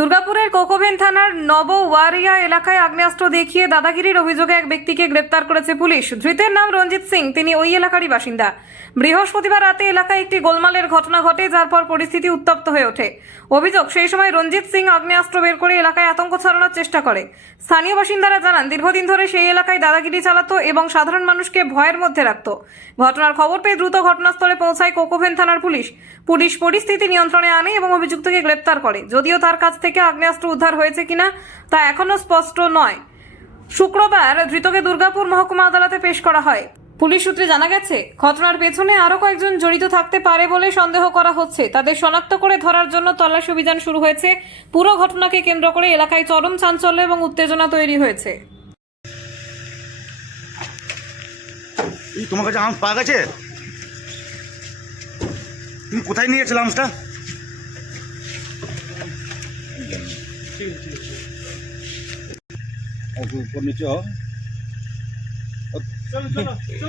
দুর্গাপুরের কোকোভেন থানার নবওয়ারিয়া এলাকায় আগ্নেয়াস্ত্র দেখিয়ে দাদাগিরির অভিযোগে এক ব্যক্তিকে গ্রেপ্তার করেছে পুলিশ। ধৃতের নাম রঞ্জিত সিং, তিনি ওই এলাকারই বাসিন্দা। বৃহস্পতিবার রাতে এলাকায় একটি গোলমালের ঘটনা ঘটে, যার পর পরিস্থিতি উত্তপ্ত হয়ে ওঠে। অভিযোগ, সেই সময় রঞ্জিত সিং আগ্নেয়াস্ত্র বের করে এলাকায় আতঙ্ক ছড়ানোর চেষ্টা করে। স্থানীয় বাসিন্দারা জানান, দীর্ঘদিন ধরে সেই এলাকায় দাদাগিরি চালাতো এবং সাধারণ মানুষকে ভয়ের মধ্যে রাখত। ঘটনার খবর পেয়ে দ্রুত ঘটনাস্থলে পৌঁছায় কোকোভেন থানার পুলিশ। পুলিশ পরিস্থিতি নিয়ন্ত্রণে আনে এবং অভিযুক্তকে গ্রেপ্তার করে। যদিও তার কাছ থেকে আগ্নেয়াস্ত্র উদ্ধার হয়েছে কিনা তা এখনো স্পষ্ট নয়। শুক্রবার ধৃতকে দুর্গাপুর মহকুমা আদালতে পেশ করা হয়। পুলিশ সূত্রে জানা গেছে, ঘটনার পেছনে আরও কয়েকজন জড়িত থাকতে পারে বলে সন্দেহ করা হচ্ছে। তাদের শনাক্ত করে ধরার জন্য তল্লাশি অভিযান শুরু হয়েছে। পুরো ঘটনাকে কেন্দ্র করে এলাকায় চরম চাঞ্চল্য এবং উত্তেজনা তৈরি হয়েছে। তোমার কাছে আম পাওয়া গেছে? তুমি কোথায় নিয়ে গেছিলে আমসটা? উপর নিচে হোক। চলো চলো চলো।